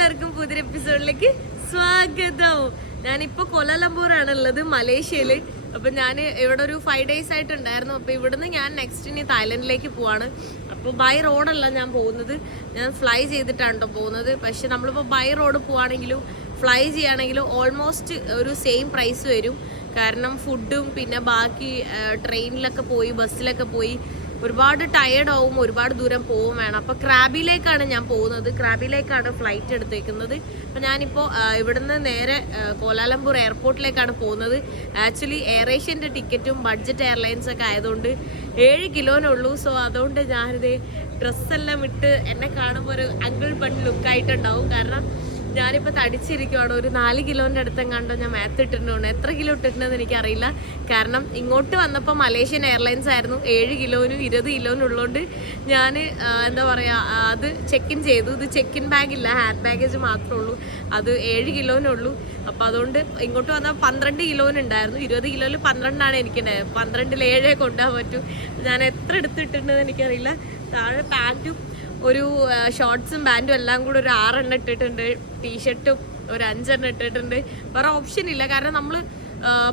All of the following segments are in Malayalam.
എല്ലാവർക്കും പുതിയൊരു എപ്പിസോഡിലേക്ക് സ്വാഗതം. ഞാനിപ്പോൾ കൊലാലംപൂറാണ് ഉള്ളത് മലേഷ്യയിൽ അപ്പം ഞാൻ ഇവിടെ ഒരു ഫൈവ് ഡേയ്സ് ആയിട്ടുണ്ടായിരുന്നു. അപ്പോൾ ഇവിടുന്ന് ഞാൻ നെക്സ്റ്റ് ഇനി തായ്ലൻഡിലേക്ക് പോവാണ്. അപ്പോൾ ബൈ റോഡല്ല ഞാൻ പോകുന്നത്. ഞാൻ ഫ്ലൈ ചെയ്തിട്ടാണ് കേട്ടോ പോകുന്നത്. പക്ഷെ നമ്മളിപ്പോൾ ബൈ റോഡ് പോവാണെങ്കിലും ഫ്ലൈ ചെയ്യുകയാണെങ്കിലും ഓൾമോസ്റ്റ് ഒരു സെയിം പ്രൈസ് വരും. കാരണം ഫുഡും പിന്നെ ബാക്കി ട്രെയിനിലൊക്കെ പോയി ബസ്സിലൊക്കെ പോയി ഒരുപാട് ടയേർഡ് ആവും ഒരുപാട് ദൂരം പോവും വേണം. അപ്പോൾ ക്രാബിലേക്കാണ് ഞാൻ പോകുന്നത്. ക്രാബിലേക്കാണ് ഫ്ലൈറ്റ് എടുത്തേക്കുന്നത്. അപ്പോൾ ഞാനിപ്പോൾ ഇവിടുന്ന് നേരെ കോലാലംപൂർ എയർപോർട്ടിലേക്കാണ് പോകുന്നത്. ആക്ച്വലി എയർ ഏഷ്യന്റെ ടിക്കറ്റും ബഡ്ജറ്റ് എയർലൈൻസ് ഒക്കെ ആയതുകൊണ്ട് ഏഴ് കിലോനുള്ളൂ സോ അതുകൊണ്ട് ഞാനിത് ഡ്രസ്സെല്ലാം ഇട്ട് എന്നെ കാണുമ്പോൾ ഒരു അങ്കിൾ പൺ ലുക്കായിട്ടുണ്ടാവും കാരണം ഞാനിപ്പോൾ തടിച്ചിരിക്കുവാണ്. ഒരു നാല് കിലോന്റെ അടുത്ത് കണ്ടോ ഞാൻ മാത്ത് ഇട്ടിട്ടുണ്ട്. എത്ര കിലോ ഇട്ടിട്ടുണ്ടെന്ന് എനിക്കറിയില്ല. കാരണം ഇങ്ങോട്ട് വന്നപ്പോൾ മലേഷ്യൻ എയർലൈൻസ് ആയിരുന്നു. ഏഴ് കിലോനും ഇരുപത് കിലോനും ഉള്ളതുകൊണ്ട് ഞാൻ എന്താ പറയുക അത് ചെക്ക് ഇൻ ചെയ്തു. ഇത് ചെക്ക് ഇൻ ബാഗില്ല ഹാൻഡ് ബാഗേജ് മാത്രമേ ഉള്ളൂ. അത് ഏഴ് കിലോനുള്ളൂ അപ്പോൾ അതുകൊണ്ട് ഇങ്ങോട്ട് വന്നാൽ പന്ത്രണ്ട് കിലോനുണ്ടായിരുന്നു ഇരുപത് കിലോയിൽ പന്ത്രണ്ടാണ് എനിക്കുണ്ടായത്. പന്ത്രണ്ടിൽ ഏഴേ കൊണ്ടുപോകാൻ പറ്റൂ. ഞാൻ എത്ര എടുത്തിട്ടുണ്ടെന്ന് എനിക്കറിയില്ല. താഴെ പാന്റും ഒരു ഷോർട്സും പാന്റും എല്ലാം കൂടെ ഒരു ആറെണ്ണം ഇട്ടിട്ടുണ്ട് ടീഷർട്ടും ഒരു അഞ്ചെണ്ണം ഇട്ടിട്ടുണ്ട്. വേറെ ഓപ്ഷൻ ഇല്ല. കാരണം നമ്മൾ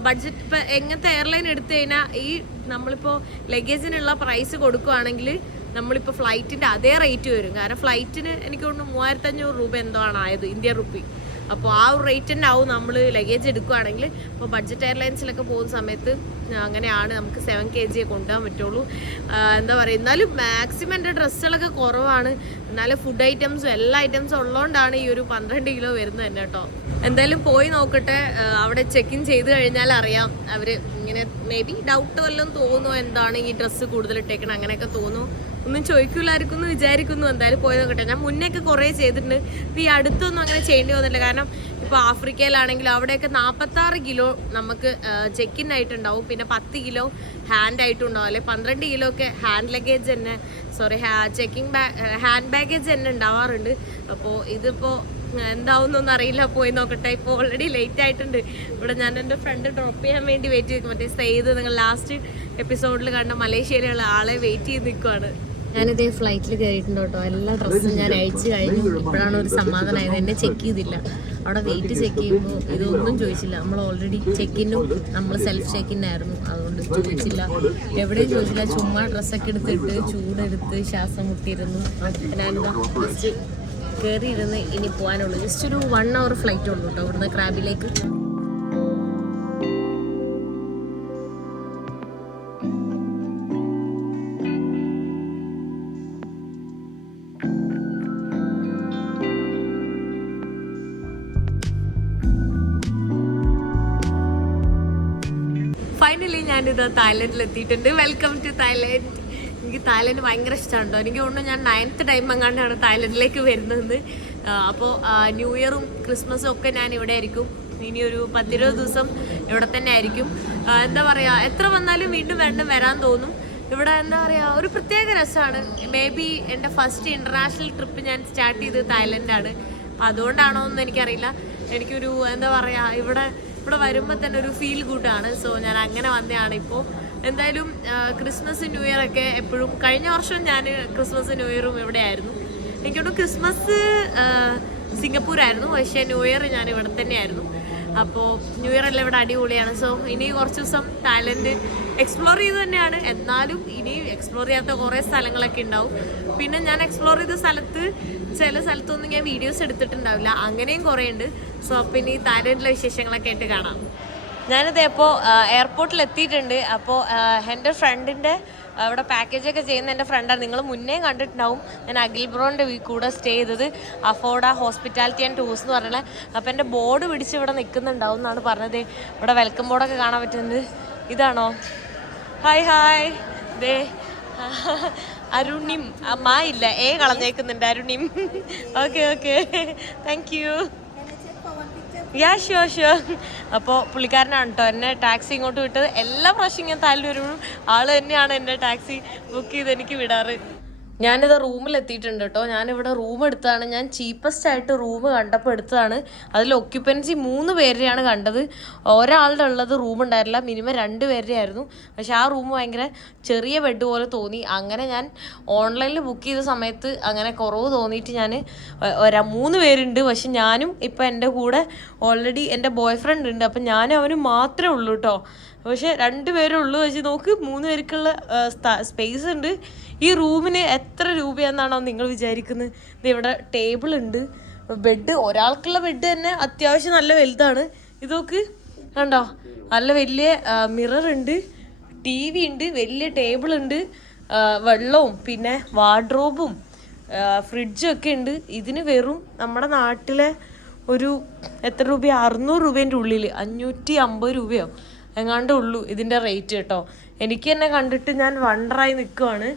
ബഡ്ജറ്റ് ഇപ്പം എങ്ങനത്തെ എയർലൈൻ എടുത്തു കഴിഞ്ഞാൽ ഈ നമ്മളിപ്പോൾ ലഗേജിനുള്ള പ്രൈസ് കൊടുക്കുവാണെങ്കിൽ നമ്മളിപ്പോൾ ഫ്ലൈറ്റിന്റെ അതേ റേറ്റ് വരും. കാരണം ഫ്ലൈറ്റിന് എനിക്ക് തോന്നുന്നു മൂവായിരത്തഞ്ഞൂറ് രൂപ എന്തോ ആണ് ആയത് ഇന്ത്യൻ റുപ്പി അപ്പോൾ ആ ഒരു റേറ്റ് തന്നെ ആവും നമ്മൾ ലഗേജ് എടുക്കുകയാണെങ്കിൽ ഇപ്പോൾ ബഡ്ജറ്റ് എയർലൈൻസിലൊക്കെ പോകുന്ന സമയത്ത് അങ്ങനെയാണ് നമുക്ക് സെവൻ കെ ജിയെ കൊണ്ടുപോകാൻ പറ്റുള്ളൂ. എന്താ പറയുക എന്നാലും മാക്സിമം എന്റെ ഡ്രസ്സുകളൊക്കെ കുറവാണ്. എന്നാലും ഫുഡ് ഐറ്റംസും എല്ലാ ഐറ്റംസും ഉള്ളതുകൊണ്ടാണ് ഈ ഒരു പന്ത്രണ്ട് കിലോ വരുന്നത് തന്നെ കേട്ടോ. എന്തായാലും പോയി നോക്കട്ടെ. അവിടെ ചെക്ക് ഇൻ ചെയ്ത് കഴിഞ്ഞാൽ അറിയാം. അവർ ഇങ്ങനെ മേ ബി ഡൗട്ട് വല്ലതും തോന്നുമോ എന്താണ് ഈ ഡ്രസ്സ് കൂടുതൽ ഇട്ടേക്കണം? അങ്ങനെയൊക്കെ തോന്നുമോ ഒന്നും ചോദിക്കൂലായിരിക്കും എന്ന് വിചാരിക്കുന്നു. എന്തായാലും പോയി നോക്കട്ടെ. ഞാൻ മുന്നേക്ക് കുറേ ചെയ്തിട്ടുണ്ട്. ഇപ്പം ഈ അടുത്തൊന്നും അങ്ങനെ ചെയ്യേണ്ടി വന്നില്ല. കാരണം ഇപ്പോൾ ആഫ്രിക്കയിലാണെങ്കിലും അവിടെയൊക്കെ നാൽപ്പത്താറ് കിലോ നമുക്ക് ചെക്കിൻ ആയിട്ടുണ്ടാവും. പിന്നെ പത്ത് കിലോ ഹാൻഡ് ആയിട്ടുണ്ടാവും. അല്ലെ പന്ത്രണ്ട് കിലോ ഒക്കെ ഹാൻഡ് ലഗേജ് തന്നെ. Sorry checking bag hand baggage തന്നെ ഉണ്ടാവാറുണ്ട്. അപ്പോൾ ഇതിപ്പോൾ എന്താവുന്നൊന്നും അറിയില്ല പോയി നോക്കട്ടെ. ഇപ്പോൾ ഓൾറെഡി ലേറ്റ് ആയിട്ടുണ്ട്. ഇവിടെ ഞാൻ എന്റെ ഫ്രണ്ട് ഡ്രോപ്പ് ചെയ്യാൻ വേണ്ടി വെയിറ്റ് ചെയ്തു. മറ്റേ സെയ്ത് നിങ്ങൾ ലാസ്റ്റ് എപ്പിസോഡിൽ കണ്ട മലേഷ്യയിലുള്ള ആളെ വെയിറ്റ് ചെയ്ത് നിൽക്കുവാണ്. ഞാനിതേ ഫ്ലൈറ്റിൽ കയറിയിട്ടുണ്ട് കേട്ടോ എല്ലാ ഡ്രസ്സും ഞാൻ അയച്ചു കഴിഞ്ഞു. ഇപ്പോഴാണ് ഒരു സമാധാനമായത് എന്നെ ചെക്ക് ചെയ്തില്ല. അവിടെ വെയിറ്റ് ചെക്ക് ചെയ്യുമ്പോൾ ഇതൊന്നും ചോദിച്ചില്ല. നമ്മൾ ഓൾറെഡി ചെക്കിനും നമ്മൾ സെൽഫ് ചെക്കിനായിരുന്നു അതുകൊണ്ട് ചോദിച്ചില്ല. എവിടെയും ചോദിച്ചില്ല. ചുമ്മാ ഡ്രസ്സൊക്കെ എടുത്തിട്ട് ചൂടെടുത്ത് ശ്വാസം മുട്ടിയിരുന്നു. ഞാനിതാ ജസ്റ്റ് കയറിയിരുന്ന് ഇനി പോകാനുള്ളൂ ജസ്റ്റ് ഒരു വൺ അവർ ഫ്ലൈറ്റ് ഉള്ളൂ കേട്ടോ ഇവിടുന്ന് ക്രാബിലേക്ക്. ഞാനിത് തായ്ലൻഡിൽ എത്തിയിട്ടുണ്ട് വെൽക്കം ടു തായ്ലൻഡ് എനിക്ക് തായ്ലൻഡ് ഭയങ്കര ഇഷ്ടമാണ് കേട്ടോ എനിക്ക് തോന്നുന്നു ഞാൻ നയൻത്ത് ടൈം എങ്ങാണ്ടാണ് തായ്ലൻഡിലേക്ക് വരുന്നത് അപ്പോൾ ന്യൂ ഇയറും ക്രിസ്മസും ഒക്കെ ഞാൻ ഇവിടെ ആയിരിക്കും. ഇനി ഒരു പത്തിരുപത് ദിവസം ഇവിടെ തന്നെ ആയിരിക്കും. എന്താ പറയുക എത്ര വന്നാലും വീണ്ടും വീണ്ടും വരാൻ തോന്നും. ഇവിടെ എന്താ പറയുക ഒരു പ്രത്യേക രസമാണ്. മേ ബി എന്റെ ഫസ്റ്റ് ഇന്റർനാഷണൽ ട്രിപ്പ് ഞാൻ സ്റ്റാർട്ട് ചെയ്തത് തായ്ലൻഡാണ്. അപ്പം അതുകൊണ്ടാണോ എന്ന് എനിക്കറിയില്ല. എനിക്കൊരു എന്താ പറയുക ഇവിടെ ഇവിടെ വരുമ്പോൾ തന്നെ ഒരു ഫീൽ ഗുഡാണ് സോ ഞാൻ അങ്ങനെ വന്നതാണ് ഇപ്പോൾ എന്തായാലും ക്രിസ്മസ് ന്യൂ ഇയർ ഒക്കെ എപ്പോഴും കഴിഞ്ഞ വർഷം ഞാൻ ക്രിസ്മസ് ന്യൂ ഇയറും ഇവിടെ ആയിരുന്നു എനിക്കൊന്ന് ക്രിസ്മസ് സിംഗപ്പൂർ സിംഗപ്പൂരായിരുന്നു പക്ഷേ ന്യൂ ഇയർ ഞാൻ ഇവിടെ തന്നെയായിരുന്നു. അപ്പോൾ ന്യൂ ഇയർ എല്ലാം ഇവിടെ അടിപൊളിയാണ്. സോ ഇനി കുറച്ച് ദിവസം തായ്ലൻഡ് എക്സ്പ്ലോർ ചെയ്ത് തന്നെയാണ്. എന്നാലും ഇനി എക്സ്പ്ലോർ ചെയ്യാത്ത കുറേ സ്ഥലങ്ങളൊക്കെ ഉണ്ടാവും. പിന്നെ ഞാൻ എക്സ്പ്ലോർ ചെയ്ത സ്ഥലത്ത് ചില സ്ഥലത്തൊന്നും ഞാൻ വീഡിയോസ് എടുത്തിട്ടുണ്ടാവില്ല. അങ്ങനെയും കുറേ ഉണ്ട്. സോ പിന്നെ ഇനി തായ്ലൻഡിലെ വിശേഷങ്ങളൊക്കെ ആയിട്ട് കാണാം. ഞാനിത് ഇപ്പോൾ എയർപോർട്ടിൽ എത്തിയിട്ടുണ്ട് അപ്പോൾ എന്റെ ഫ്രണ്ടിന്റെ അവിടെ പാക്കേജൊക്കെ ചെയ്യുന്ന എന്റെ ഫ്രണ്ടാണ് നിങ്ങൾ മുന്നേ കണ്ടിട്ടുണ്ടാവും. ഞാൻ അഖിൽ ബ്രോന്റെ കൂടെ സ്റ്റേ ചെയ്തത്. അഫോർഡ ഹോസ്പിറ്റാലിറ്റി ആൻഡ് ടൂർസ് എന്ന് പറഞ്ഞത് അപ്പോൾ എന്റെ ബോർഡ് പിടിച്ച് ഇവിടെ നിൽക്കുന്നുണ്ടാവും എന്നാണ് പറഞ്ഞത്. ഇവിടെ വെൽക്കം ബോർഡൊക്കെ കാണാൻ പറ്റുന്നത്. ഇതാണോ? Hi hi. ദേ അരുണിം. അമ്മ ഇല്ല ഏ കളഞ്ഞേക്കുന്നുണ്ട് Arunim. Okay okay. Thank you yeah sure sure അപ്പോൾ പുള്ളിക്കാരനാണ് കേട്ടോ എന്നെ ടാക്സി ഇങ്ങോട്ട് വിട്ടത്. എല്ലാ പ്രാവശ്യം ഞാൻ താല്പര്യം ആൾ തന്നെയാണ് എന്റെ ടാക്സി ബുക്ക് ചെയ്ത് എനിക്ക് വിടാറ്. ഞാനിത് റൂമിൽ എത്തിയിട്ടുണ്ട് കേട്ടോ. ഞാനിവിടെ റൂം എടുത്തതാണ് ഞാൻ ചീപ്പസ്റ്റ് ആയിട്ട് റൂം കണ്ടപ്പോൾ എടുത്തതാണ്. അതിൽ ഒക്യുപ്പൻസി മൂന്ന് പേരുടെയാണ് കണ്ടത്. ഒരാളുടെ ഉള്ളത് റൂം ഉണ്ടായിരുന്നില്ല. മിനിമം രണ്ട് പേരുടെ ആയിരുന്നു. പക്ഷെ ആ റൂം ഭയങ്കര ചെറിയ ബെഡ് പോലെ തോന്നി. അങ്ങനെ ഞാൻ ഓൺലൈനിൽ ബുക്ക് ചെയ്ത സമയത്ത് അങ്ങനെ കുറവ് തോന്നിയിട്ട് ഞാൻ ഒരാ മൂന്ന് പേരുണ്ട്. പക്ഷെ ഞാനും ഇപ്പം എന്റെ കൂടെ ഓൾറെഡി എന്റെ ബോയ് ഫ്രണ്ട് ഉണ്ട്. അപ്പം ഞാനും അവനും മാത്രമേ ഉള്ളൂ കേട്ടോ. പക്ഷെ രണ്ട് പേരേ ഉള്ളൂ വെച്ച് നോക്ക്. മൂന്ന് പേർക്കുള്ള സ്പേസ് ഉണ്ട്. ഈ റൂമിന് എത്ര രൂപയെന്നാണോ നിങ്ങൾ വിചാരിക്കുന്നത് ഇവിടെ ടേബിൾ ഉണ്ട്. ബെഡ് ഒരാൾക്കുള്ള ബെഡ് തന്നെ അത്യാവശ്യം നല്ല വലുതാണ്. ഇതൊക്കെ കണ്ടോ? നല്ല വലിയ മിറർ ഉണ്ട്. ടി വി ഉണ്ട്. വലിയ ടേബിൾ ഉണ്ട്. വെള്ളവും പിന്നെ വാർഡ്രോബും ഫ്രിഡ്ജും ഒക്കെ ഉണ്ട്. ഇതിന് വെറും നമ്മുടെ നാട്ടിലെ ഒരു എത്ര രൂപ അറുന്നൂറ് രൂപേന്റെ ഉള്ളിൽ അഞ്ഞൂറ്റി അമ്പത് രൂപയോ? എങ്ങാണ്ടേ ഉള്ളൂ ഇതിന്റെ റേറ്റ് കേട്ടോ. എനിക്ക് തന്നെ കണ്ടിട്ട് ഞാൻ വണ്ടറായി നിൽക്കുവാണ്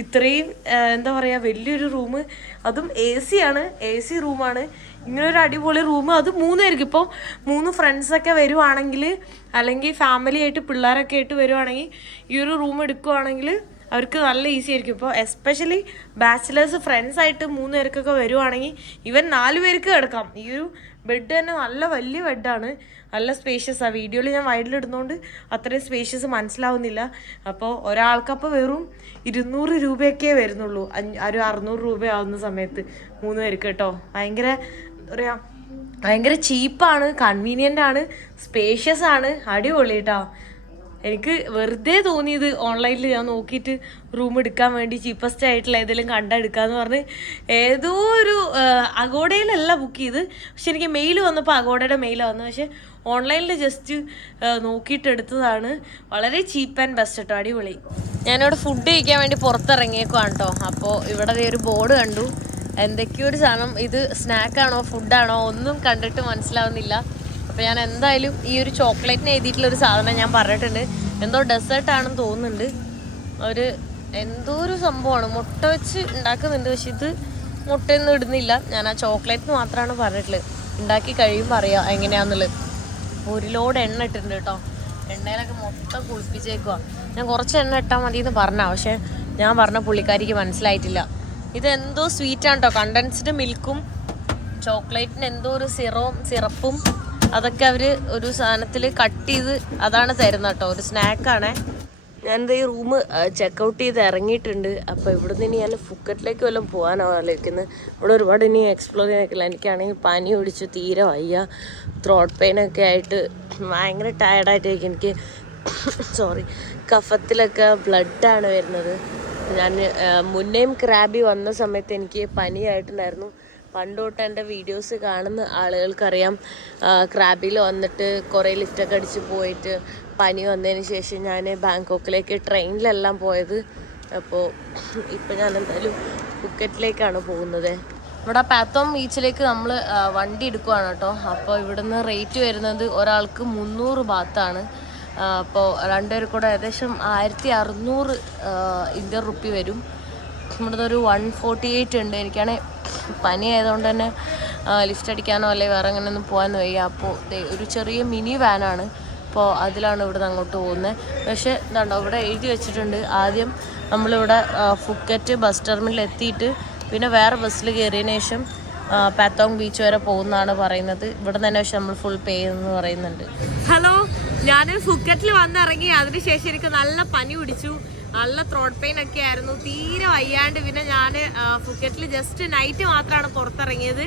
ഇത്രയും എന്താ പറയുക വലിയൊരു റൂം അതും എ സി ആണ്. എ സി റൂമാണ് ഇങ്ങനെ ഒരു അടിപൊളി റൂം അത് മൂന്ന് പേർക്ക് ഇപ്പോൾ മൂന്ന് ഫ്രണ്ട്സൊക്കെ വരുവാണെങ്കിൽ അല്ലെങ്കിൽ ഫാമിലി ആയിട്ട് പിള്ളേരൊക്കെ ആയിട്ട് വരുവാണെങ്കിൽ ഈ ഒരു റൂം എടുക്കുവാണെങ്കിൽ അവർക്ക് നല്ല ഈസി ആയിരിക്കും. ഇപ്പോൾ എസ്പെഷ്യലി ബാച്ചിലേഴ്സ് ഫ്രണ്ട്സായിട്ട് മൂന്ന് പേർക്കൊക്കെ വരുവാണെങ്കിൽ ഇവൻ നാല് പേർക്ക് കിടക്കാം. ഈ ഒരു ബെഡ് തന്നെ നല്ല വലിയ ബെഡാണ് നല്ല സ്പേഷ്യസ് ആ. വീഡിയോയിൽ ഞാൻ വൈഡിലിടുന്നതുകൊണ്ട് അത്രയും സ്പേഷ്യസ് മനസ്സിലാവുന്നില്ല. അപ്പോൾ ഒരാൾക്കപ്പോൾ വെറും ഇരുന്നൂറ് രൂപയൊക്കെ വരുന്നുള്ളൂ. ഒരു അറുന്നൂറ് രൂപ ആവുന്ന സമയത്ത് മൂന്ന് പേർക്ക് കേട്ടോ ഭയങ്കര എന്താ ഭയങ്കര ചീപ്പാണ് കൺവീനിയന്റ് ആണ് സ്പേഷ്യസ് ആണ്. അടിപൊളി കേട്ടോ എനിക്ക് വെറുതെ തോന്നിയത് ഓൺലൈനിൽ ഞാൻ നോക്കിയിട്ട് റൂം എടുക്കാൻ വേണ്ടി ചീപ്പസ്റ്റ് ആയിട്ടുള്ള ഏതെങ്കിലും കണ്ടെടുക്കാന്ന് പറഞ്ഞ് ഏതോ ഒരു അഗോഡയിലല്ല ബുക്ക് ചെയ്ത്. പക്ഷെ എനിക്ക് മെയിൽ വന്നപ്പോൾ അഗോഡയുടെ മെയിൽ വന്നു. പക്ഷെ ഓൺലൈനിൽ ജസ്റ്റ് നോക്കിയിട്ട് എടുത്തതാണ്. വളരെ ചീപ്പ് ആൻഡ് ബെസ്റ്റ് കേട്ടോ അടിപൊളി. ഞാനിവിടെ ഫുഡ് കഴിക്കാൻ വേണ്ടി പുറത്തിറങ്ങിയേക്കുവാണ് കേട്ടോ അപ്പോൾ ഇവിടെ ഒരു ബോർഡ് കണ്ടു. എന്തൊക്കെയോ ഒരു സാധനം. ഇത് സ്നാക്കാണോ ഫുഡാണോ ഒന്നും കണ്ടിട്ട് മനസ്സിലാവുന്നില്ല. അപ്പോൾ ഞാൻ എന്തായാലും ഈ ഒരു ചോക്ലേറ്റിന് എഴുതിയിട്ടുള്ള ഒരു സാധനം ഞാൻ പറഞ്ഞിട്ടുണ്ട്. എന്തോ ഡെസേർട്ട് ആണെന്ന് തോന്നുന്നുണ്ട്. ഒരു എന്തോ ഒരു സംഭവമാണ്. മുട്ട വെച്ച് ഉണ്ടാക്കുന്നുണ്ട്. പക്ഷെ ഇത് മുട്ടയൊന്നും ഇടുന്നില്ല. ഞാൻ ആ ചോക്ലേറ്റ് മാത്രമാണ് പറഞ്ഞിട്ടുള്ളത്. ഉണ്ടാക്കി കഴിയുമ്പോൾ അറിയാം എങ്ങനെയാന്നുള്ളത്. ഒരു ലോഡ് എണ്ണ ഇട്ടിട്ടുണ്ട് കേട്ടോ. എണ്ണയിലൊക്കെ മൊത്തം കുളിപ്പിച്ചേക്കുക ഞാൻ കുറച്ച് എണ്ണ ഇട്ടാൽ മതി എന്ന് പറഞ്ഞ. പക്ഷെ ഞാൻ പറഞ്ഞ പുള്ളിക്കാരിക്ക് മനസ്സിലായിട്ടില്ല. ഇത് എന്തോ സ്വീറ്റാണ് കേട്ടോ. കണ്ടൻസ്ഡ് മിൽക്കും ചോക്ലേറ്റിന് എന്തോ ഒരു സിറവും സിറപ്പും അതൊക്കെ അവർ ഒരു സാധനത്തിൽ കട്ട് ചെയ്ത് അതാണ് തരുന്നത് കേട്ടോ. ഒരു സ്നാക്കാണേ ഞാനിത് ഈ റൂം ചെക്കൗട്ട് ചെയ്ത് ഇറങ്ങിയിട്ടുണ്ട്. അപ്പോൾ ഇവിടുന്ന് ഇനി ഞാൻ ഫുക്കറ്റിലേക്ക് വല്ലതും പോകാനാണ് ആലോചിക്കുന്നത്. ഇവിടെ ഒരുപാട് ഇനി എക്സ്പ്ലോർ ചെയ്യാൻ നിൽക്കില്ല എനിക്കാണെങ്കിൽ പനി പിടിച്ച് തീരെ വയ്യ. ത്രോട്ട് പെയിനൊക്കെ ആയിട്ട് ഭയങ്കര ടയർഡായിട്ടായിരിക്കും എനിക്ക് സോറി കഫത്തിലൊക്കെ ബ്ലഡാണ് വരുന്നത്. ഞാൻ മുന്നേയും ക്രാബി വന്ന സമയത്ത് എനിക്ക് പനിയായിട്ടുണ്ടായിരുന്നു. പണ്ട് തൊട്ട് എന്റെ വീഡിയോസ് കാണുന്ന ആളുകൾക്കറിയാം ക്രാബിൽ വന്നിട്ട് കുറേ ലിഫ്റ്റൊക്കെ അടിച്ച് പോയിട്ട് പനി വന്നതിന് ശേഷം ഞാൻ ബാങ്കോക്കിലേക്ക് ട്രെയിനിലെല്ലാം പോയത്. അപ്പോൾ ഇപ്പം ഞാൻ എന്തായാലും ഫുക്കറ്റിലേക്കാണ് പോകുന്നത്. ഇവിടെ പാത്തോം ബീച്ചിലേക്ക് നമ്മൾ വണ്ടി എടുക്കുവാണ് കേട്ടോ. അപ്പോൾ ഇവിടുന്ന് റേറ്റ് വരുന്നത് ഒരാൾക്ക് മുന്നൂറ് ബാത്താണ്. അപ്പോൾ രണ്ടുപേർ കൂടെ ഏകദേശം ആയിരത്തി അറുന്നൂറ് ഇന്ത്യൻ റുപ്പി വരും. ഇവിടുന്ന് ഒരു വൺ ഫോർട്ടി എയ്റ്റ് ഉണ്ട്. എനിക്കാണ് പനി ആയതുകൊണ്ട് തന്നെ ലിഫ്റ്റ് അടിക്കാനോ അല്ലെങ്കിൽ വേറെ അങ്ങനെ ഒന്നും പോകാനോ വയ്യ അപ്പോൾ ഒരു ചെറിയ മിനി വാനാണ് അപ്പോൾ അതിലാണ് ഇവിടുന്ന് അങ്ങോട്ട് പോകുന്നത് പക്ഷേ എന്താണ്ടോ ഇവിടെ എഴുതി വെച്ചിട്ടുണ്ട്. ആദ്യം നമ്മളിവിടെ ഫുക്കറ്റ് ബസ് ടെർമിനൽ എത്തിയിട്ട് പിന്നെ വേറെ ബസ്സിൽ കയറിയതിന് ശേഷം പാത്തോങ് ബീച്ച് വരെ പോകുന്നതാണ് പറയുന്നത്. ഇവിടെ തന്നെ പക്ഷെ നമ്മൾ ഫുൾ പേ എന്ന് പറയുന്നുണ്ട്. ഹലോ ഞാൻ ഫുക്കറ്റിൽ വന്നിറങ്ങി. അതിനുശേഷം എനിക്ക് നല്ല പനി പിടിച്ചു. നല്ല ത്രോട്ട് പെയിൻ ഒക്കെ ആയിരുന്നു. തീരെ വയ്യാണ്ട് പിന്നെ ഞാൻ ഫുക്കറ്റിൽ ജസ്റ്റ് നൈറ്റ് മാത്രമാണ് പുറത്തിറങ്ങിയത്.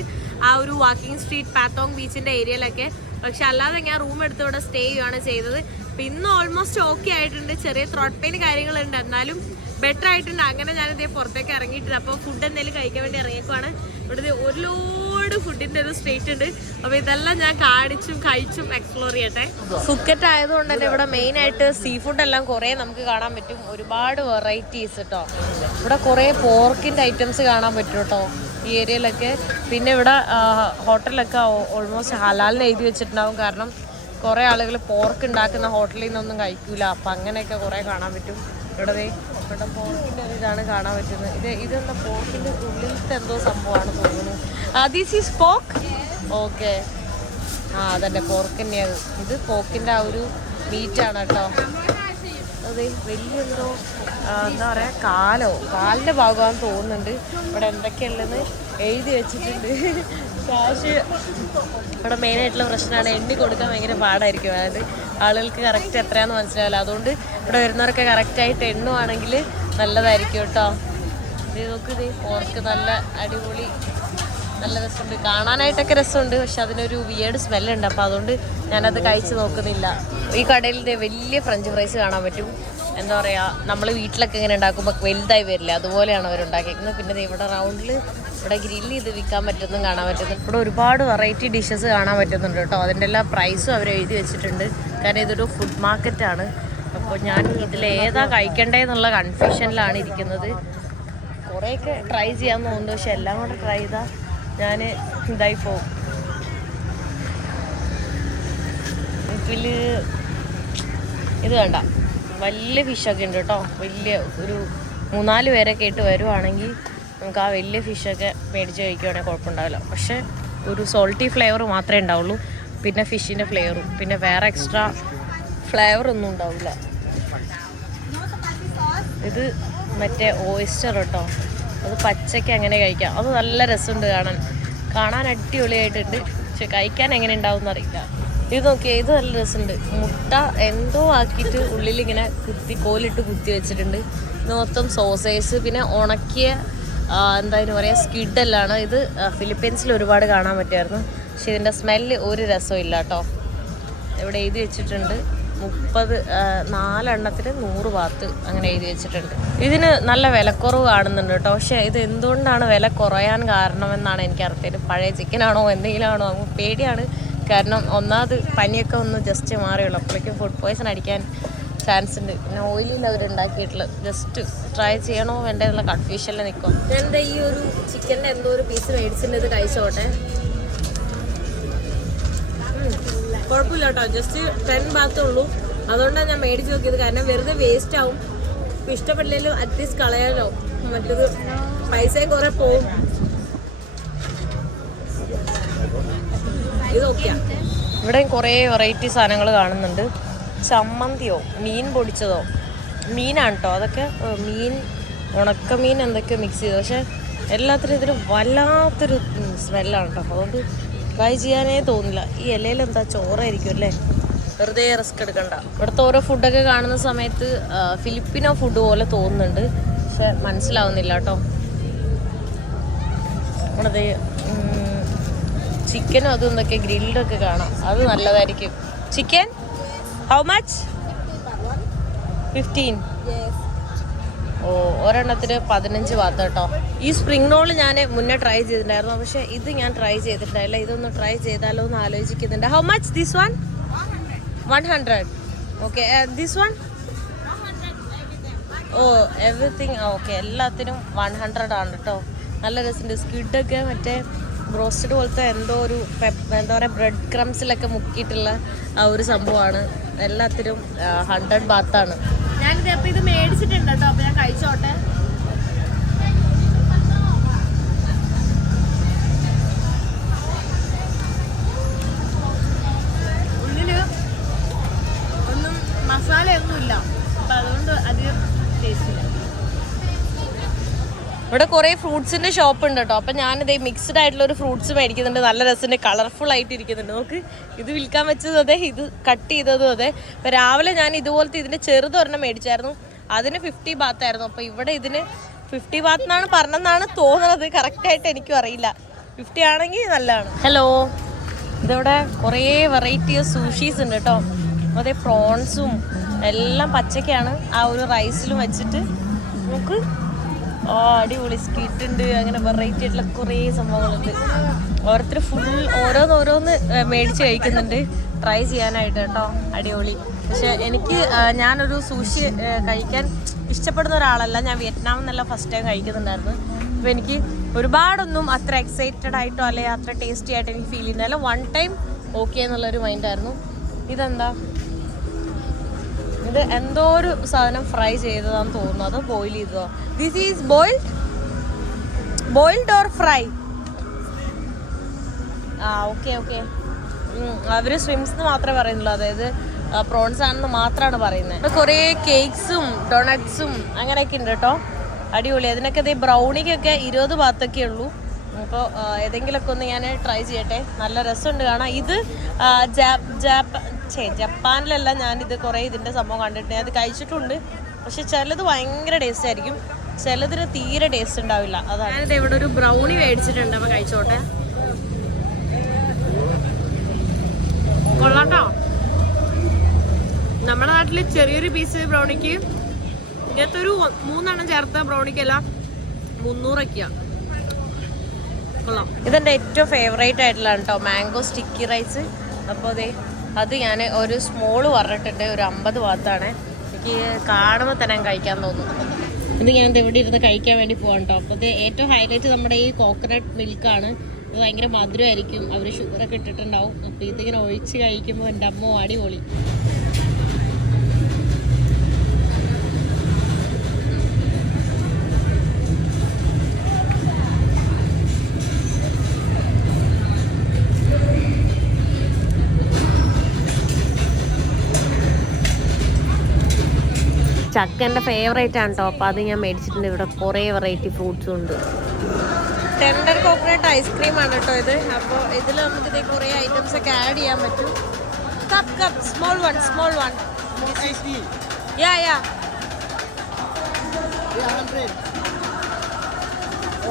ആ ഒരു വാക്കിംഗ് സ്ട്രീറ്റ് പാത്തോങ് ബീച്ചിന്റെ ഏരിയയിലൊക്കെ പക്ഷെ അല്ലാതെ ഞാൻ റൂം എടുത്ത് ഇവിടെ സ്റ്റേ ചെയ്യുകയാണ് ചെയ്തത്. പിന്നെ ഓൾമോസ്റ്റ് ഓക്കെ ആയിട്ടുണ്ട്. ചെറിയ ത്രോട്ട് പെയിൻ കാര്യങ്ങളുണ്ട്. എന്നാലും ബെറ്റർ ആയിട്ടുണ്ട്. അങ്ങനെ ഞാനിതേ പുറത്തേക്ക് ഇറങ്ങിയിട്ടുണ്ട് അപ്പോൾ ഫുഡ് എന്തെങ്കിലും കഴിക്കാൻ വേണ്ടി ഇറങ്ങിയേക്കുവാണ്. ഇവിടുത്തെ ഒരു ലോഡ് ഫുഡിന്റെ ഒരു സ്ട്രീറ്റ് ഉണ്ട്. അപ്പൊ ഇതെല്ലാം ഞാൻ കാണിച്ചും കഴിച്ചും എക്സ്പ്ലോർ ചെയ്യട്ടെ. ഫുക്കറ്റ് ആയതുകൊണ്ട് തന്നെ ഇവിടെ മെയിൻ ആയിട്ട് സീ ഫുഡ് എല്ലാം കുറേ നമുക്ക് കാണാൻ പറ്റും. ഒരുപാട് വെറൈറ്റീസ് കേട്ടോ ഇവിടെ കുറെ പോർക്കിന്റെ ഐറ്റംസ് കാണാൻ പറ്റും കേട്ടോ ഈ ഏരിയയിലൊക്കെ. പിന്നെ ഇവിടെ ഹോട്ടലൊക്കെ ഓൾമോസ്റ്റ് ഹലാലിന് എഴുതി വെച്ചിട്ടുണ്ടാവും. കാരണം കുറേ ആളുകൾ പോർക്ക് ഉണ്ടാക്കുന്ന ഹോട്ടലിൽ നിന്നൊന്നും കഴിക്കൂല. അപ്പം അങ്ങനെയൊക്കെ കുറേ കാണാൻ പറ്റും. ഇവിടെ ഇവിടെ പോർക്കിന്റെ ഒരു ഇതാണ് കാണാൻ പറ്റുന്നത്. ഇത് ഇതെന്താ പോർക്കിന്റെ ഉള്ളിലത്തെ എന്തോ സംഭവമാണ് തോന്നുന്നു. ദിസ് ഈസ് പോക്ക് ഓക്കെ ആ അതന്നെ പോർക്ക് ഇത് പോക്കിന്റെ ആ ഒരു മീറ്റാണ് കേട്ടോ അതെ വലിയ എന്തോ എന്താ പറയാ കാലോ കാലിന്റെ ഭാഗമാണെന്ന് തോന്നുന്നുണ്ട്. ഇവിടെ എന്തൊക്കെയുള്ളതെന്ന് എഴുതി വെച്ചിട്ടുണ്ട്. ക്യാഷ് ഇവിടെ മെയിൻ ആയിട്ടുള്ള പ്രശ്നമാണ്. എണ്ണി കൊടുക്കാൻ ഭയങ്കര പാടായിരിക്കും. അതായത് ആളുകൾക്ക് കറക്റ്റ് എത്രയാന്ന് മനസ്സിലാവില്ല. അതുകൊണ്ട് ഇവിടെ വരുന്നവരൊക്കെ കറക്റ്റായിട്ട് എണ്ണുവാണെങ്കിൽ നല്ലതായിരിക്കും കേട്ടോ. ഇത് നോക്ക് ഇത് നല്ല അടിപൊളി നല്ല രസമുണ്ട്. കാണാനായിട്ടൊക്കെ രസമുണ്ട്. പക്ഷെ അതിനൊരു വിയേഡ് സ്മെല്ലുണ്ട് അപ്പോൾ അതുകൊണ്ട് ഞാനത് കഴിച്ച് നോക്കുന്നില്ല. ഈ കടയിൽ വലിയ ഫ്രഞ്ച് ഫ്രൈസ് കാണാൻ പറ്റും. എന്താ പറയുക നമ്മൾ വീട്ടിലൊക്കെ ഇങ്ങനെ ഉണ്ടാക്കുമ്പോൾ വലുതായി വരില്ല അതുപോലെയാണ് അവർ ഉണ്ടാക്കിയിരിക്കുന്നത് പിന്നെ ഇവിടെ റൗണ്ടിൽ ഇവിടെ ഗ്രില്ല് ചെയ്ത് വിൽക്കാൻ പറ്റുന്നതും കാണാൻ പറ്റുന്നുണ്ട് ഇവിടെ ഒരുപാട് വെറൈറ്റി ഡിഷസ് കാണാൻ പറ്റുന്നുണ്ട് കേട്ടോ. അതിന്റെ എല്ലാ പ്രൈസും അവർ എഴുതി വെച്ചിട്ടുണ്ട്. കാരണം ഇതൊരു ഫുഡ് മാർക്കറ്റാണ് അപ്പോൾ ഞാൻ ഇതിൽ ഏതാ കഴിക്കണ്ടേന്നുള്ള കൺഫ്യൂഷനിലാണ് ഇരിക്കുന്നത്. കുറേയൊക്കെ ട്രൈ ചെയ്യാൻ തോന്നുന്നു. പക്ഷെ എല്ലാം കൂടെ ട്രൈ ചെയ്താൽ ഞാൻ ഇതായി പോകും. ഇതിൽ ഇത് വേണ്ട. വലിയ ഫിഷൊക്കെ ഉണ്ട് കേട്ടോ. വലിയ ഒരു മൂന്നാൽ പേരൊക്കെ കേട്ട് വരുവാണെങ്കിൽ നമുക്ക് ആ വലിയ ഫിഷൊക്കെ മേടിച്ച് കഴിക്കുവാണെങ്കിൽ കുഴപ്പമുണ്ടാവില്ല. പക്ഷേ ഒരു സോൾട്ടി ഫ്ലേവർ മാത്രമേ ഉണ്ടാവുള്ളൂ. പിന്നെ ഫിഷിന്റെ ഫ്ലേവറും പിന്നെ വേറെ എക്സ്ട്രാ ഫ്ലേവർ ഒന്നും ഉണ്ടാവില്ല. ഇത് മറ്റേ ഓയിസ്റ്റർ കേട്ടോ. അത് പച്ചയ്ക്ക് അങ്ങനെ കഴിക്കാം. അത് നല്ല രസമുണ്ട് കാണാൻ. കാണാൻ അടിപൊളിയായിട്ടുണ്ട്. പക്ഷെ കഴിക്കാൻ എങ്ങനെ ഉണ്ടാവും എന്നറിയില്ല ഇത് നോക്കിയേ ഇത് നല്ല രസമുണ്ട്. മുട്ട എന്തോ ആക്കിയിട്ട് ഉള്ളിൽ ഇങ്ങനെ കുത്തി കോലിട്ട് കുത്തി വെച്ചിട്ടുണ്ട്. ഇത് മൊത്തം സോസേസ് പിന്നെ ഉണക്കിയ എന്തായാലും പറയുക സ്കിഡെല്ലാണ് ഇത് ഫിലിപ്പീൻസിൽ ഒരുപാട് കാണാൻ പറ്റുമായിരുന്നു. പക്ഷെ ഇതിന്റെ സ്മെല്ല് ഒരു രസവും ഇല്ല കേട്ടോ. ഇവിടെ എഴുതി വെച്ചിട്ടുണ്ട്. മുപ്പത് നാലെണ്ണത്തിന് നൂറ് വാത്ത് അങ്ങനെ എഴുതി വെച്ചിട്ടുണ്ട്. ഇതിന് നല്ല വിലക്കുറവ് കാണുന്നുണ്ട് കേട്ടോ. പക്ഷേ ഇത് എന്തുകൊണ്ടാണ് വില കുറയാൻ കാരണമെന്നാണ് എനിക്ക് അറിയത്തില്ല പഴയ ചിക്കനാണോ എന്തെങ്കിലും ആണോ പേടിയാണ്. കാരണം ഒന്നാമത് പനിയൊക്കെ ഒന്ന് ജസ്റ്റ് മാറിയുള്ളൂ. അപ്പോഴേക്കും ഫുഡ് പോയ്സൺ അടിക്കാൻ ചാൻസ് ഉണ്ട്. പിന്നെ ഓയിലിൽ അവർ ഉണ്ടാക്കിയിട്ടുള്ളത് ജസ്റ്റ് ട്രൈ ചെയ്യണോ വേണ്ട എന്നുള്ള കൺഫ്യൂഷനിൽ നിൽക്കും ഞാൻ എന്താ ഈ ഒരു ചിക്കന്റെ എന്തോ ഒരു പീസ് മേടിച്ചിട്ട് കഴിച്ചോട്ടെ? കുഴപ്പമില്ല കേട്ടോ. ജസ്റ്റ് ടെൻ ബാത്തേ ഉള്ളൂ. അതുകൊണ്ടാണ് ഞാൻ മേടിച്ച് നോക്കിയത്. കാരണം വെറുതെ വേസ്റ്റ് ആവും. ഇപ്പം ഇഷ്ടപ്പെട്ടില്ലെങ്കിലും അറ്റ്ലീസ്റ്റ് കളയാലോ. മറ്റത് പൈസയും കുറെ പോവും. ഇതൊക്കെയാ ഇവിടെ കുറേ വെറൈറ്റി സാധനങ്ങൾ കാണുന്നുണ്ട്. ചമ്മന്തിയോ മീൻ പൊടിച്ചതോ? മീനാണ് കേട്ടോ അതൊക്കെ മീൻ ഉണക്കമീൻ എന്തൊക്കെ മിക്സ് ചെയ്തു. പക്ഷേ എല്ലാത്തിനും ഇതിന് വല്ലാത്തൊരു സ്മെല്ലാണ് കേട്ടോ അതുകൊണ്ട് ട്രൈ ചെയ്യാനേ തോന്നില്ല. ഈ ഇലയിൽ എന്താ ചോറായിരിക്കും അല്ലേ? വെറുതെ റിസ്ക് എടുക്കണ്ട. ഇവിടുത്തെ ഓരോ ഫുഡൊക്കെ കാണുന്ന സമയത്ത് ഫിലിപ്പിനോ ഫുഡ് പോലെ തോന്നുന്നുണ്ട്. പക്ഷെ മനസ്സിലാവുന്നില്ല കേട്ടോ ഇവിടെ ചിക്കനും അതും ഇതൊക്കെ ഗ്രില്ലൊക്കെ കാണാം. അത് നല്ലതായിരിക്കും. ചിക്കൻ? ഹൗ മച്ച് ഫിഫ്റ്റീൻ ഓ ഒരെണ്ണത്തിന് പതിനഞ്ച് വാത്ത കേട്ടോ. ഈ സ്പ്രിംഗ് റോൾ ഞാൻ മുന്നേ ട്രൈ ചെയ്തിട്ടുണ്ടായിരുന്നു. പക്ഷേ ഇത് ഞാൻ ട്രൈ ചെയ്തിട്ടുണ്ടായില്ല. ഇതൊന്ന് ട്രൈ ചെയ്താലോ എന്ന് ആലോചിക്കുന്നുണ്ട്. How much this one one hundred okay this one oh everything okay എല്ലാത്തിനും വൺ ഹൺഡ്രഡ് ആണ് കേട്ടോ. നല്ല രസമുണ്ട്. സ്കിഡൊക്കെ മറ്റേ ബ്രോസ്റ്റഡ് പോലത്തെ എന്തോ ഒരു എന്താ പറയുക ബ്രെഡ് ക്രംസിലൊക്കെ മുക്കിയിട്ടുള്ള ആ ഒരു സംഭവമാണ്. എല്ലാത്തിനും ഹൺഡ്രഡ് ബാത്താണ് ഞാനിത് അപ്പോൾ ഇത് മേടിച്ചിട്ടുണ്ട് കേട്ടോ. അപ്പോൾ ഞാൻ കഴിച്ചോട്ടെ. ഇവിടെ കുറേ ഫ്രൂട്ട്സിന്റെ ഷോപ്പ് ഉണ്ട് കേട്ടോ അപ്പം ഞാനിത് മിക്സ്ഡ് ആയിട്ടുള്ള ഒരു ഫ്രൂട്ട്സ് മേടിക്കുന്നുണ്ട്. നല്ല രസമുണ്ട്. കളർഫുൾ ആയിട്ട് ഇരിക്കുന്നുണ്ട് നോക്ക് ഇത് വിൽക്കാൻ വെച്ചതും അതെ ഇത് കട്ട് ചെയ്തതും അതെ. അപ്പം രാവിലെ ഞാൻ ഇതുപോലത്തെ ഇതിന്റെ ചെറുതൊരെണ്ണം മേടിച്ചായിരുന്നു. അതിന് ഫിഫ്റ്റി ബാത്ത് ആയിരുന്നു. അപ്പൊ ഇവിടെ ഇതിന് ഫിഫ്റ്റി ബാത്ത് എന്നാണ് പറഞ്ഞെന്നാണ് തോന്നുന്നത്. കറക്റ്റായിട്ട് എനിക്കും അറിയില്ല. ഫിഫ്റ്റി ആണെങ്കിൽ നല്ലതാണ്. ഹലോ ഇതിവിടെ കുറേ വെറൈറ്റി സൂഷീസ് ഉണ്ട് കേട്ടോ അതേ പ്രോൺസും എല്ലാം പച്ചക്കാണ് ആ ഒരു റൈസിലും വെച്ചിട്ട്. നമുക്ക് അടിപൊളി സ്കിറ്റ് ഉണ്ട്. അങ്ങനെ വെറൈറ്റി ആയിട്ടുള്ള കുറേ സംഭവങ്ങളുണ്ട്. ഓരോരുത്തർ ഫുൾ ഓരോന്ന് ഓരോന്ന് ഏ, മേടിച്ച് കഴിക്കുന്നുണ്ട്. ട്രൈ ചെയ്യാനായിട്ട് കേട്ടോ. അടിപൊളി. പക്ഷെ എനിക്ക് ഞാനൊരു സൂഷി കഴിക്കാൻ ഇഷ്ടപ്പെടുന്ന ഒരാളല്ല. ഞാൻ വിയറ്റ്നാം എന്നല്ല ഫസ്റ്റ് ടൈം കഴിക്കുന്നുണ്ടായിരുന്നു. അപ്പോൾ എനിക്ക് ഒരുപാടൊന്നും അത്ര എക്സൈറ്റഡ് ആയിട്ടോ അല്ലെങ്കിൽ അത്ര ടേസ്റ്റി ആയിട്ട് എനിക്ക് ഫീൽ ചെയ്യുന്നില്ല. വൺ ടൈം ഓക്കെ എന്നുള്ളൊരു മൈൻഡായിരുന്നു ഇതെന്താ? ഇത് എന്തോ ഒരു സാധനം ഫ്രൈ ചെയ്തതാന്ന് തോന്നുന്നു. അത് ബോയിൽ ചെയ്തതോ. This is boiled boiled or fry ah okay okay അവർ സ്വിംസ് എന്ന് മാത്രമേ പറയുന്നുള്ളൂ. അതായത് പ്രോൺസ് ആണെന്ന് മാത്രമാണ് പറയുന്നത് കുറേ കേക്ക്സും ഡൊണറ്റ്സും അങ്ങനെയൊക്കെ ഉണ്ട് കേട്ടോ. അടിപൊളി. അതിനൊക്കെ ഇതേ ബ്രൗണിക്കൊക്കെ ഇരുപത് ഭാഗത്തൊക്കെ ഉള്ളൂ. അപ്പോൾ ഏതെങ്കിലുമൊക്കെ ഒന്ന് ഞാൻ ട്രൈ ചെയ്യട്ടെ. നല്ല രസമുണ്ട് കാണാം ഇത് ജാപ്പ- ചേ ജപ്പാനിലല്ല ഞാനിത് കുറേ ഇതിന്റെ സംഭവം കണ്ടിട്ടുണ്ട്. ഞാൻ അത് കഴിച്ചിട്ടുണ്ട്. പക്ഷെ ചിലത് ഭയങ്കര ടേസ്റ്റ് ആയിരിക്കും. ചിലതിന് തീരെ ടേസ്റ്റ് ഉണ്ടാവില്ല. അതാണ്. ഞാനിത് ഇവിടെ ഒരു ബ്രൗണി മേടിച്ചിട്ടുണ്ട്. അപ്പോൾ കഴിച്ചോട്ടെ. കൊള്ളാട്ടോ. നമ്മുടെ നാട്ടിൽ ചെറിയൊരു പീസ് ബ്രൗണിക്ക് ഇങ്ങനത്തെ ഒരു മൂന്നെണ്ണം ചേർത്ത ബ്രൗണിക്കല്ല മുന്നൂറൊക്കെയാണ് ഇതെന്റെ ഏറ്റവും ഫേവറേറ്റ് ആയിട്ടുള്ള കേട്ടോ മാംഗോ സ്റ്റിക്കി റൈസ് അപ്പോൾ അതെ അത് ഞാൻ ഒരു സ്മോൾ പറഞ്ഞിട്ടുണ്ട് ഒരു അമ്പത് ഭാഗത്താണ്. എനിക്ക് കാണുമ്പോൾ തന്നെ കഴിക്കാൻ തോന്നുന്നു ഇത് ഞാൻ ഇവിടെ ഇരുന്ന് കഴിക്കാൻ വേണ്ടി പോകാം കേട്ടോ. അപ്പോൾ ഏറ്റവും ഹൈലൈറ്റ് നമ്മുടെ ഈ കോക്കനട്ട് മിൽക്കാണ് ഇത് ഭയങ്കര മധുരമായിരിക്കും. അവർ ഷുഗറൊക്കെ ഇട്ടിട്ടുണ്ടാവും. അപ്പോൾ ഇതിങ്ങനെ ഒഴിച്ച് കഴിക്കുമ്പോൾ എന്റെ അമ്മ അടിപൊളി. ചക്ക എന്റെ ഫേവറേറ്റ് ആണ് കേട്ടോ അപ്പോൾ അത് ഞാൻ മേടിച്ചിട്ടുണ്ട്. ഇവിടെ കുറേ വെറൈറ്റി ഫ്രൂട്ട്സും ഉണ്ട്. ടെൻഡർ കോക്കനട്ട് ഐസ്ക്രീം ആണ് കേട്ടോ ഇത്. അപ്പോൾ ഇതിൽ നമുക്ക് ഇത് കുറേ ഐറ്റംസ് ഒക്കെ ആഡ് ചെയ്യാൻ പറ്റും. Cup cup small one small one yeah yeah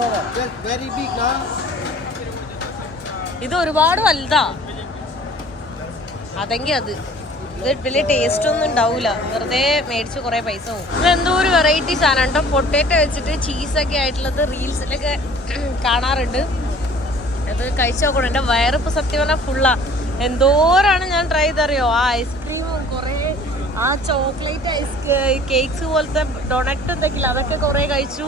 Oh? ഇത് ഒരുപാട് വലുതാ. അതെങ്കിൽ അത്. വലിയ ടേസ്റ്റ് ഒന്നും ഉണ്ടാവില്ല വെറുതെ മേടിച്ച് കുറേ പൈസ പോകും എന്തോ ഒരു വെറൈറ്റി സാധനം കേട്ടോ പൊട്ടേറ്റോ വെച്ചിട്ട് ചീസൊക്കെ ആയിട്ടുള്ളത് റീൽസിലൊക്കെ കാണാറുണ്ട്. അത് കഴിച്ചു നോക്കണം. എന്റെ വയറിപ്പോൾ സത്യം പറഞ്ഞാൽ ഫുള്ളാ എന്തോരാണ് ഞാൻ ട്രൈ ചെയ്തറിയോ? ആ ഐസ്ക്രീമും കുറേ ആ ചോക്ലേറ്റ് ഐസ് കേക്ക്സ് പോലത്തെ ഡൊണറ്റ് എന്തെങ്കിലും അതൊക്കെ കുറേ കഴിച്ചു.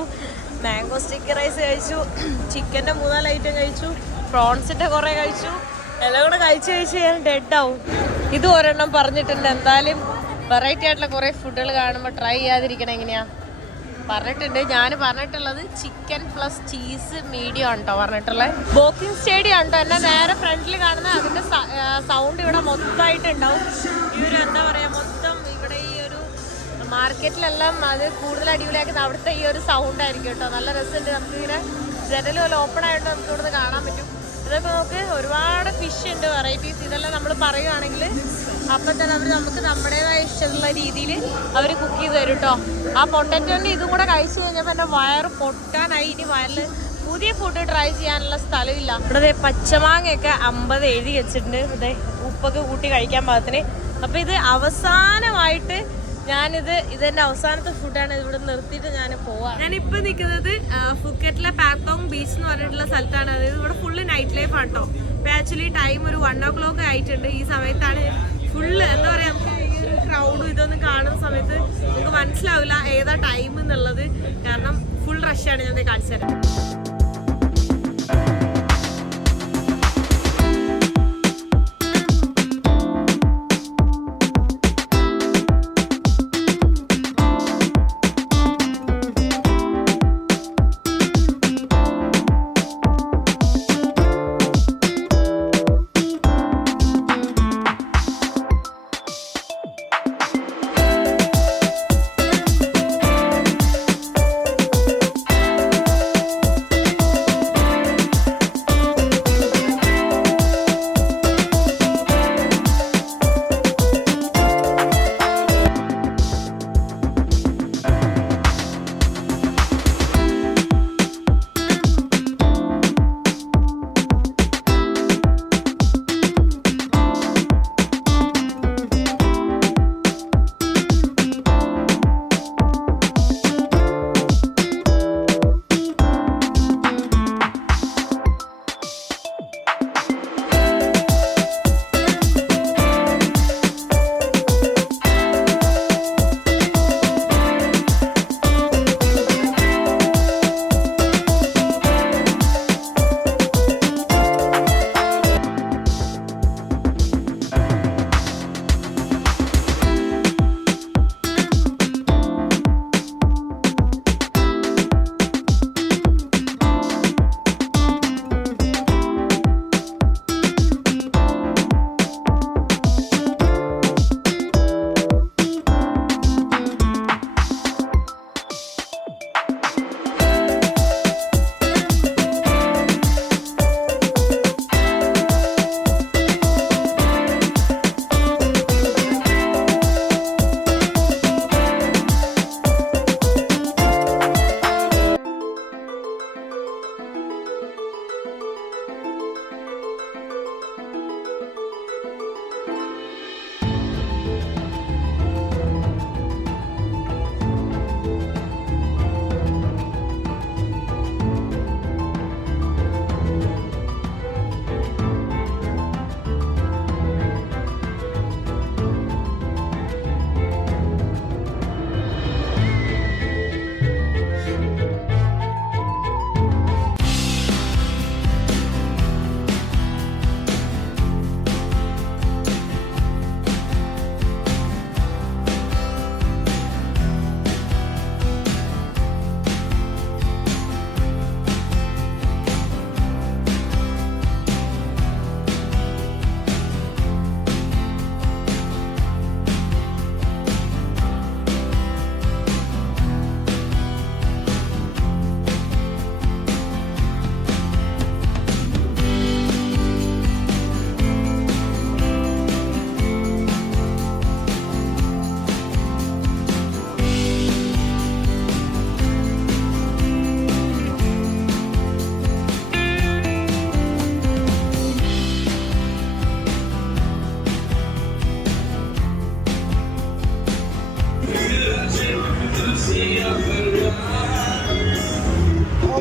മാംഗോ സ്റ്റിക്കി റൈസ് കഴിച്ചു. ചിക്കന്റെ മൂന്നാൽ ഐറ്റം കഴിച്ചു. പ്രോൺസിന്റെ കുറേ കഴിച്ചു. എല്ലാം കൂടെ കഴിച്ച് കഴിച്ച് ഡെഡ് ആവും. ഇത് ഒരെണ്ണം പറഞ്ഞിട്ടുണ്ട്. എന്തായാലും വെറൈറ്റി ആയിട്ടുള്ള കുറേ ഫുഡുകൾ കാണുമ്പോൾ ട്രൈ ചെയ്യാതിരിക്കണം എങ്ങനെയാ? പറഞ്ഞിട്ടുണ്ട്. ഞാൻ പറഞ്ഞിട്ടുള്ളത് ചിക്കൻ പ്ലസ് ചീസ് മീഡിയം ഉണ്ടോ പറഞ്ഞിട്ടുള്ളത് ബോക്കിംഗ് സ്റ്റേഡിയം ഉണ്ടോ എന്നെ നേരെ ഫ്രണ്ടിൽ കാണുന്ന അതിന്റെ സൗണ്ട് ഇവിടെ മൊത്തമായിട്ട് ഉണ്ടാവും ഈ ഒരു എന്താ പറയാ മൊത്തം ഇവിടെ ഈ ഒരു മാർക്കറ്റിലെല്ലാം അത് കൂടുതൽ അടിപൊളിയാക്കുന്ന അവിടുത്തെ ഈ ഒരു സൗണ്ട് ആയിരിക്കും കേട്ടോ നല്ല രസമുണ്ട്. നമുക്ക് ഇങ്ങനെ ജനലും ഓപ്പൺ ആയിട്ട് നമുക്ക് ഇവിടുന്ന് കാണാൻ പറ്റും. ഇതൊക്കെ നമുക്ക് ഒരുപാട് ഫിഷ് ഉണ്ട് വെറൈറ്റീസ് ഇതെല്ലാം നമ്മൾ പറയുകയാണെങ്കിൽ അപ്പം തന്നെ അവർ നമുക്ക് നമ്മുടേതായ ഇഷ്ടമുള്ള രീതിയിൽ അവർ കുക്ക് ചെയ്ത് തരും കേട്ടോ ആ പൊട്ടറ്റോന്റെ ഇതും കൂടെ കഴിച്ചു കഴിഞ്ഞപ്പോൾ എന്റെ വയറ് പൊട്ടാനായി. ഇനി വയറിൽ പുതിയ ഫുഡ് ട്രൈ ചെയ്യാനുള്ള സ്ഥലമില്ല. ഇവിടെ പച്ചമാങ്ങയൊക്കെ അമ്പത് എഴുതി വെച്ചിട്ടുണ്ട്. ഇതേ ഉപ്പൊക്കെ കൂട്ടി കഴിക്കാൻ പാകത്തിന്. അപ്പം ഇത് അവസാനമായിട്ട് ഞാനിത് ഇതെന്റെ അവസാനത്തെ ഫുഡാണ് ഇവിടെ നിർത്തിയിട്ട് ഞാൻ പോവാ. ഞാനിപ്പോ നിൽക്കുന്നത് ഫുക്കറ്റിലെ പാക്ടോങ് ബീച്ച് എന്ന് പറഞ്ഞിട്ടുള്ള സ്ഥലത്താണ്. അതായത് ഇവിടെ ഫുള്ള് നൈറ്റ് ലൈഫ് ആണ് കേട്ടോ ഇപ്പൊ ആക്ച്വലി ടൈം ഒരു വൺ ഓ ക്ലോക്ക് ആയിട്ടുണ്ട്. ഈ സമയത്താണ് ഫുള്ള് എന്താ പറയാ നമുക്ക് ഈ ഒരു ക്രൗഡും ഇതൊന്നും കാണുന്ന സമയത്ത് നമുക്ക് മനസ്സിലാവില്ല ഏതാ ടൈം എന്നുള്ളത്. കാരണം ഫുൾ റഷാണ് ഞാൻ കാണിച്ചു തരാം.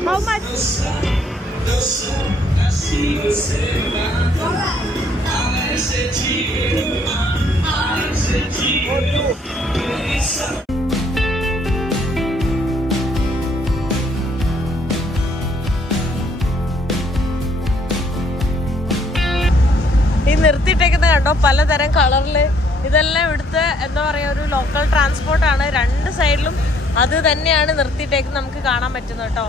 How much? ഈ നിർത്തിയിട്ടേക്കുന്ന കണ്ടോ? പലതരം കളറിൽ. ഇതെല്ലാം ഇവിടുത്തെ എന്താ പറയാ ഒരു ലോക്കൽ ട്രാൻസ്പോർട്ടാണ് രണ്ട് സൈഡിലും അത് തന്നെയാണ് നിർത്തിയിട്ടേക്ക് നമുക്ക് കാണാൻ പറ്റുന്നത് കേട്ടോ.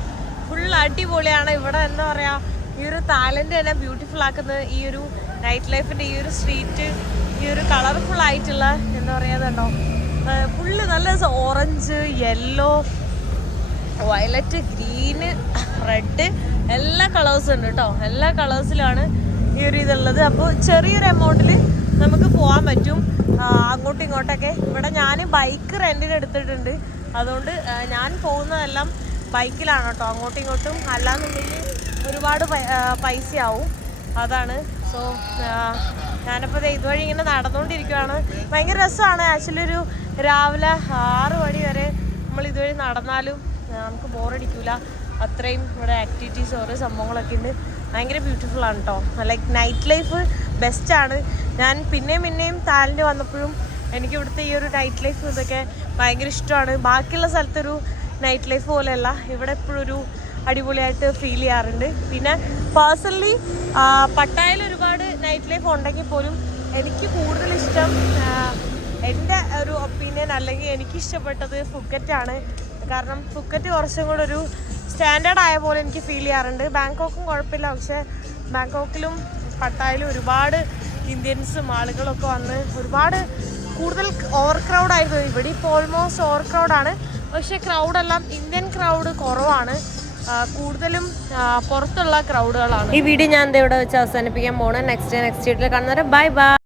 ഫുൾ അടിപൊളിയാണ്. ഇവിടെ എന്താ പറയാ ഈ ഒരു താലന്റ് തന്നെ ബ്യൂട്ടിഫുൾ ആക്കുന്നത് ഈ ഒരു നൈറ്റ് ലൈഫിന്റെ ഈ ഒരു സ്ട്രീറ്റ് ഈ ഒരു കളർഫുൾ ആയിട്ടുള്ള എന്താ പറയാ ഇതുണ്ടോ ഫുള്ള് നല്ല orange yellow violet green red എല്ലാ കളേഴ്സും ഉണ്ട് കേട്ടോ. എല്ലാ കളേഴ്സിലാണ് ഈ ഒരു ഇതുള്ളത്. അപ്പോൾ ചെറിയൊരു എമൗണ്ടിൽ നമുക്ക് പോകാൻ പറ്റും. അങ്ങോട്ടും ഇങ്ങോട്ടൊക്കെ. ഇവിടെ ഞാൻ ബൈക്ക് റെന്റിന് എടുത്തിട്ടുണ്ട്. അതുകൊണ്ട് ഞാൻ പോകുന്നതെല്ലാം ബൈക്കിലാണ് കേട്ടോ. അങ്ങോട്ടും ഇങ്ങോട്ടും. അല്ലാന്നുണ്ടെങ്കിൽ ഒരുപാട് പൈസയാവും. അതാണ്. സോ ഞാനിപ്പോൾ ഇതുവഴി ഇങ്ങനെ നടന്നുകൊണ്ടിരിക്കുകയാണ് ഭയങ്കര രസമാണ്. ആക്ച്വലി ഒരു രാവിലെ ആറ് മണി വരെ നമ്മൾ ഇതുവഴി നടന്നാലും നമുക്ക് ബോറടിക്കൂല. അത്രയും ഇവിടെ ആക്ടിവിറ്റീസ് ഓരോ സംഭവങ്ങളൊക്കെ ഉണ്ട്. ഭയങ്കര ബ്യൂട്ടിഫുൾ ആണ് കേട്ടോ ലൈക്ക് നൈറ്റ് ലൈഫ് ബെസ്റ്റാണ് ഞാൻ പിന്നെയും പിന്നെയും താലിന്റെ വന്നപ്പോഴും എനിക്ക് ഇവിടുത്തെ ഈ ഒരു നൈറ്റ് ലൈഫ് ഇതൊക്കെ ഭയങ്കര ഇഷ്ടമാണ്. ബാക്കിയുള്ള സ്ഥലത്തൊരു നൈറ്റ് ലൈഫ് പോലെയല്ല. ഇവിടെ എപ്പോഴും ഒരു അടിപൊളിയായിട്ട് ഫീൽ ചെയ്യാറുണ്ട്. പിന്നെ പേഴ്സണലി പട്ടായയിൽ ഒരുപാട് നൈറ്റ് ലൈഫ് ഉണ്ടെങ്കിൽ പോലും എനിക്ക് കൂടുതൽ ഇഷ്ടം എന്റെ ഒരു ഒപ്പീനിയൻ അല്ലെങ്കിൽ എനിക്ക് ഇഷ്ടപ്പെട്ടത് ഫുക്കറ്റാണ് കാരണം ഫുക്കറ്റ് കുറച്ചും കൂടെ ഒരു സ്റ്റാൻഡേർഡ് ആയ പോലെ എനിക്ക് ഫീൽ ചെയ്യാറുണ്ട്. ബാങ്കോക്കും കുഴപ്പമില്ല. പക്ഷേ ബാങ്കോക്കിലും പട്ടായയിലും ഒരുപാട് ഇന്ത്യൻസും ആളുകളൊക്കെ വന്ന് ഒരുപാട് കൂടുതൽ ഓവർ ക്രൗഡ് ആയിരുന്നു. ഇവിടെ ഇപ്പോൾ ഓൾമോസ്റ്റ് ഓവർ ആണ്. പക്ഷേ ക്രൗഡെല്ലാം ഇന്ത്യൻ ക്രൗഡ് കുറവാണ്. കൂടുതലും പുറത്തുള്ള ക്രൗഡുകളാണ് ഈ വീഡിയോ ഞാൻ ഇവിടെ വെച്ച് അവസാനിപ്പിക്കാൻ പോകണം നെക്സ്റ്റ് നെക്സ്റ്റ് വീട്ടിൽ കാണുന്നവരെ ബൈ ബൈ